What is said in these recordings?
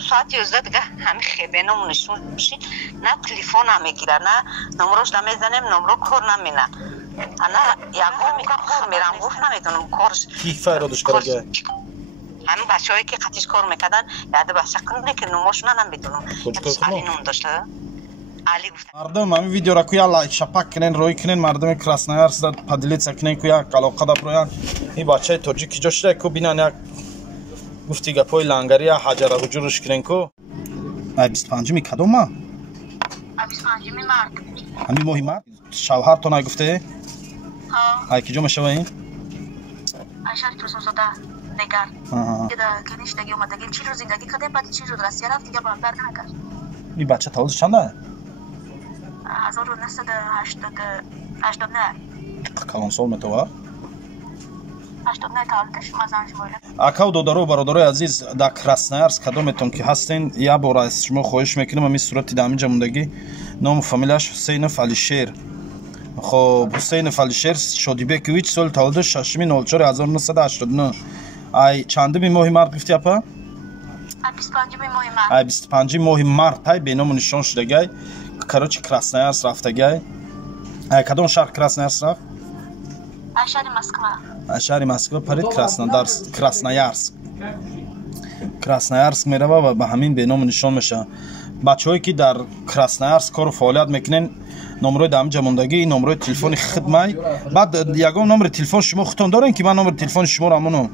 ساعت 11 دیگه همین خیبینم نشون میشید نه تلفن هم میگیره نه نمروش نمیزنیم نمرو کار نمینه انا یکم کار میرم گفت نمیدونم کارش کی فرادش کرده همین بچه‌هایی که قطعش کار میکردن یاد بچه کنه که نموشون نمیدونم علی نون داشته علی گفت مردم همین ویدیو را کویا لایک شپک کنین روی کنین مردم کراسنایارس در پدلیت سکنین کویا علاقه دا پرویان این بچه ترجیکی جوشته کو بینن یک گفتی گپای لنگری حجر هجورش کنین کو ای 25 می کدوم ما 25 می مرد همین ماهی مرد شوهر تو نگفته ها ای کی جو مشوین اشار تو سوزاده نگار دیگه کنیش دیگه اومدگی چی روز زندگی کرده بعد چی روز راستی رفت دیگه بر نکرد این بچه تولدش چنده 1980 نه کلان سال متوار 80 نه تولدش مازنش بوده اکا و دادارو برادرای عزیز در کراسنایارس کدومتون که هستین یا بار از شما خواهش میکنم همین صورتی در همینجا موندگی نام و فامیلش حسین علیشیر خب حسین علیشیر شادیبکویچ سال تولدش 6 04 1989 ای چندمی ماه مرد گفتی اپا 25 ماه مرد ای 25 ماه مرد های بینام نشان شدگی کروچ کراسنایارس رفتگی ای کدوم شهر کراسنایارس رفت شهر مسکو شهر مسکو پرید کراسنایارسک میره و به همین بینام نشان میشه بچه‌هایی که در کراسنایارسک کار و فعالیت میکنن نمره دام جموندگی نمره تلفن خدمت بعد یگام نمره تلفن شما خودتون دارین که من نمره تلفن شما را منو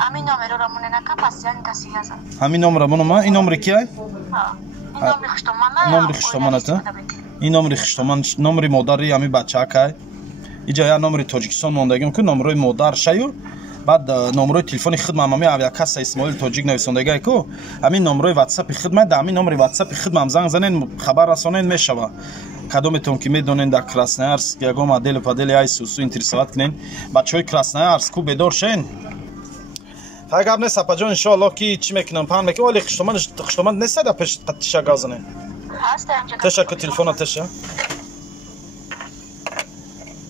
همین نمره را منو نکا پس یعنی کسی هستن همین نمره منو ما این نمره کیه این نمره خشتمانه نمره خشتمانه تا این نمره خشتمان نمره مادری همین بچه که اینجا یا نمره تاجیکستان موندگی میکنه نمره مادر شیو بعد نمره تلفن خدمت مامی اویا کس اسماعیل تاجیک نویسندگی کو همین نمره واتساپ خدمت همین نمره واتساپ خدمت زنگ زنین خبر رسانین میشوه کدومتون که میدونین در کراسنایارسک یگام عدل پدل ای سوسو انترسات کنین بچهای کراسنایارسک کو بدور شین فقط نه سپا جان ان شاء الله کی چی میکنم پان میکنم ولی خشتمان نیست در پیش قطعش گازنه هست اینجا تشکر تلفن تشه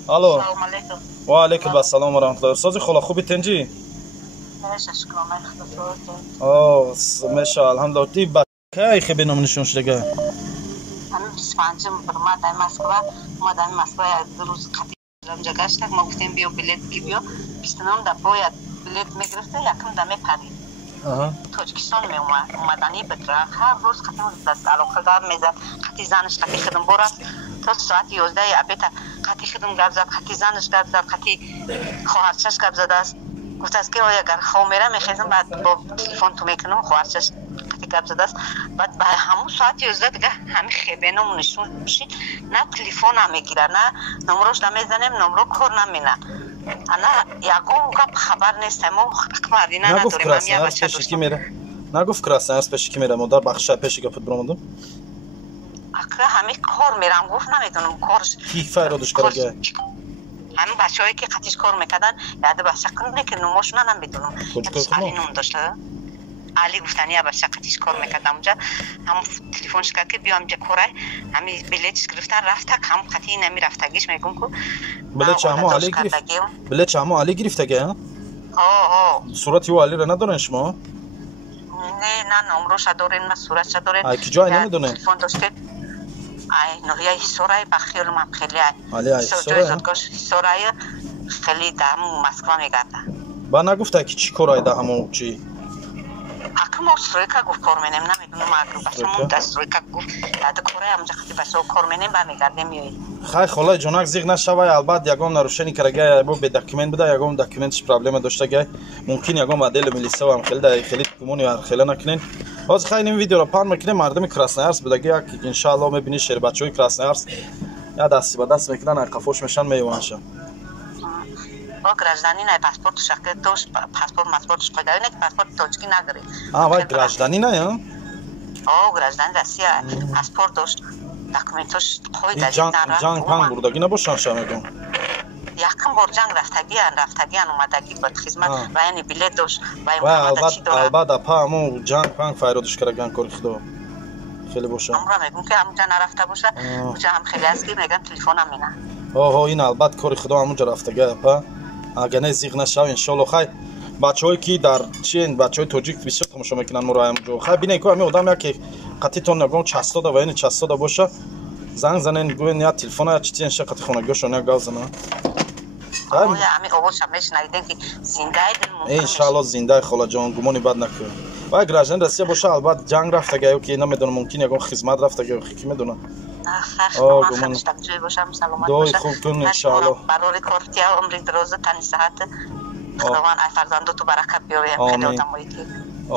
الو سلام علیکم و علیکم السلام و رحمت الله استاد خلا خوبی تنجی اوه ماشاء الحمدلله تی کی خبر نمیشون شده همین 25 برما در مسکو ما در مسکو دو روز خطی اونجا گشتیم ما گفتیم بیا بلیت بیا 29 باید بلیت میگرفته یکم دم پرید تاجیکستان می اومدنی بدره هر روز خطی دست علاقه دار میزد خطی زنش خطی خدم برد تا ساعت 11 ابیتا خطی خدم گپ زد خطی زنش گپ زد خطی خواهرچش گپ زد است گفت است که اگر خو میره میخیزم بعد با تلفن تو میکنم خواهرچش خطی گپ زد است بعد به همون ساعت 11 دیگه همین خیبینم نشون میشید نه تلفن هم میگیره نه نمروش نمیزنیم نمرو کار نمینه انا یکم گپ خبر نیستم حکم مدینه نداریم هم یه بچه دوستم نگفت کراسنایارس پیش کی میره مادر بخش پیش گفت برامدم اکره همین کار میرم گفت نمیدونم کارش کی فرادش کرده همین بچه‌هایی که قطعش کار میکردن یاد بچه کنه که نموشون نمیدونم علی نون داشته علی گفتن یا بچه قطعش کار میکردم اونجا هم تلفنش کرد که بیام اینجا کاره همین بلیتش گرفتن رفته هم قطعی نمی رفتگیش میگم که بلیت چامو علی گرفت بلیت چامو علی گرفته ها صورتی و علی را ندارن شما نه نمروش دارین نه صورتش دارین ای کی جای نمیدونه تلفن داشته ای نوریای سورای بخیل من خیلی علی سورای خیلی دم مسکو میگرده با نگفته که چی کارای ده همون چی اکم سرویکا گفت کار مینیم نمیدونم اگه بسمون دسترویکا گفت بعد کاره همونجا خیلی بسو کار مینیم برمیگردیم میایی خیلی خالای جونک زیغ نشوه البته یگام نروشنی کرده با به داکیومنت بده یگام داکیومنتش پرابلم داشته گه ممکن یگام عدل ملیسا و هم خیلی کمونی و خیلی نکنین باز خیلی این ویدیو رو پان میکنیم مردم کراسنایارس بودگی ان شاء الله میبینی شهر بچهای کراسنایارس یا دستی به دست میکنن اقفاش میشن میوانشن با گراجدانی نه پاسپورت شکل توش پاسپورت مسپورتش پیدا نه پاسپورت تاجیکی نداره وای گراجدانی نه یا گراجدانی روسیه پاسپورت داشت داکیومنتش خوی دادید نه جنگ پنگ بردگی نباشن شما میگم یکم بار جنگ رفتگی اومدگی بود خدمت و یعنی بلیت داشت و البته پامو جنگ پنگ فایرودش کردن کار خدا خیلی باشه امرا میگم که همونجا نرفته باشه اونجا هم خیلی از کی میگن تلفنم مینه این البته کار خدا همونجا رفتگی اپا اگه نه زیغ نشو ان شاء الله خیر бачаҳое ки дар чин бачаҳои тоҷик бисёр тамошо мекунанд моро ҳамҷо хай бинед ку ҳамин одам яке қатитон ягон частода ва яни частода боша занг занен гӯен я телефона я читиен ша қати хонагиёшон я гав занан иншаалло зиндаи холаҷон гумони бад накун ва граждан россия боша албат ҷанг рафтага ё ки намедонам мумкин ягон хизмат рафтага ё ки медонад дуои хуб кун иншаалло барори кортия умри дуроза тани саҳат худованд ай фарзандоту баракат биёяд хеле одамое ки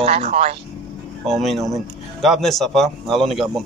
хай хоҳе омин омин гап нест апа алони гапбон